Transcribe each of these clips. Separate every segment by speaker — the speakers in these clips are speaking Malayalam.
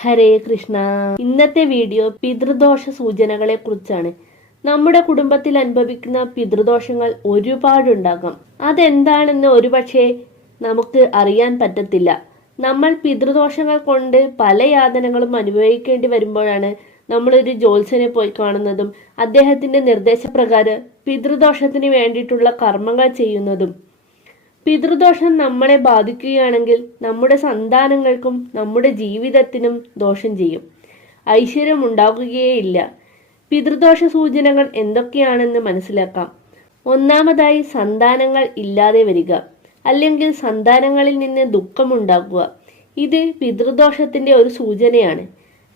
Speaker 1: ഹരേ കൃഷ്ണ. ഇന്നത്തെ വീഡിയോ പിതൃദോഷ സൂചനകളെ കുറിച്ചാണ്. നമ്മുടെ കുടുംബത്തിൽ അനുഭവിക്കുന്ന പിതൃദോഷങ്ങൾ ഒരുപാടുണ്ടാകാം. അതെന്താണെന്ന് ഒരുപക്ഷെ നമുക്ക് അറിയാൻ പറ്റത്തില്ല. നമ്മൾ പിതൃദോഷങ്ങൾ കൊണ്ട് പല യാതനകളും അനുഭവിക്കേണ്ടി വരുമ്പോഴാണ് നമ്മളൊരു ജോത്സ്യനെ പോയി കാണുന്നതും അദ്ദേഹത്തിന്റെ നിർദ്ദേശപ്രകാരം പിതൃദോഷത്തിന് വേണ്ടിയിട്ടുള്ള കർമ്മങ്ങൾ ചെയ്യുന്നതും. പിതൃദോഷം നമ്മളെ ബാധിക്കുകയാണെങ്കിൽ നമ്മുടെ സന്താനങ്ങൾക്കും നമ്മുടെ ജീവിതത്തിനും ദോഷം ചെയ്യും. ഐശ്വര്യം ഉണ്ടാകുകയേയില്ല. പിതൃദോഷ സൂചനകൾ എന്തൊക്കെയാണെന്ന് മനസ്സിലാക്കാം. ഒന്നാമതായി സന്താനങ്ങൾ ഇല്ലാതെ വരിക അല്ലെങ്കിൽ സന്താനങ്ങളിൽ നിന്ന് ദുഃഖമുണ്ടാക്കുക ഇത് പിതൃദോഷത്തിന്റെ ഒരു സൂചനയാണ്.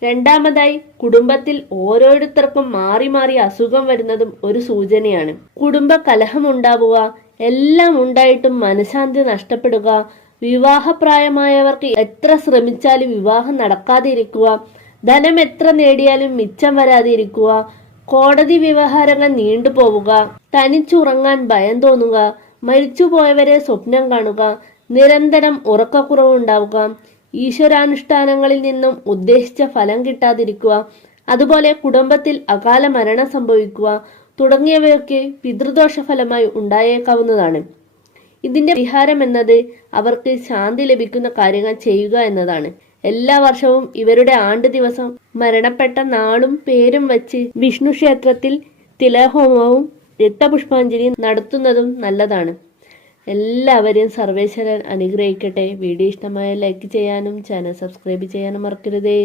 Speaker 1: രണ്ടാമതായി കുടുംബത്തിൽ ഓരോരുത്തർക്കും മാറി മാറി അസുഖം വരുന്നതും ഒരു സൂചനയാണ്. കുടുംബ കലഹമുണ്ടാവുക എല്ലാം ഉണ്ടായിട്ടും മനഃശാന്തി നഷ്ടപ്പെടുക. വിവാഹപ്രായമായവർക്ക് എത്ര ശ്രമിച്ചാലും വിവാഹം നടക്കാതിരിക്കുക. ധനം എത്ര നേടിയാലും മിച്ചം വരാതിരിക്കുക. കോടതി വ്യവഹാരങ്ങൾ നീണ്ടുപോവുക തനിച്ചുറങ്ങാൻ ഭയം തോന്നുക. മരിച്ചുപോയവരെ സ്വപ്നം കാണുക. നിരന്തരം ഉറക്കക്കുറവുണ്ടാവുക ഈശ്വരാനുഷ്ഠാനങ്ങളിൽ നിന്നും ഉദ്ദേശിച്ച ഫലം കിട്ടാതിരിക്കുക. അതുപോലെ കുടുംബത്തിൽ അകാല മരണം സംഭവിക്കുക. തുടങ്ങിയവയൊക്കെ പിതൃദോഷ ഫലമായി ഉണ്ടായേക്കാവുന്നതാണ്. ഇതിന്റെ പരിഹാരം എന്നത് അവർക്ക് ശാന്തി ലഭിക്കുന്ന കാര്യങ്ങൾ ചെയ്യുക എന്നതാണ്. എല്ലാ വർഷവും ഇവരുടെ ആണ്ട് ദിവസം മരണപ്പെട്ട നാളും പേരും വച്ച് വിഷ്ണു ക്ഷേത്രത്തിൽ തിലഹോമവും രക്തപുഷ്പാഞ്ജലിയും നടത്തുന്നതും നല്ലതാണ്. എല്ലാവരെയും സർവേശ്വരൻ അനുഗ്രഹിക്കട്ടെ. വീഡിയോ ഇഷ്ടമായ ലൈക്ക് ചെയ്യാനും ചാനൽ സബ്സ്ക്രൈബ് ചെയ്യാനും മറക്കരുതേ.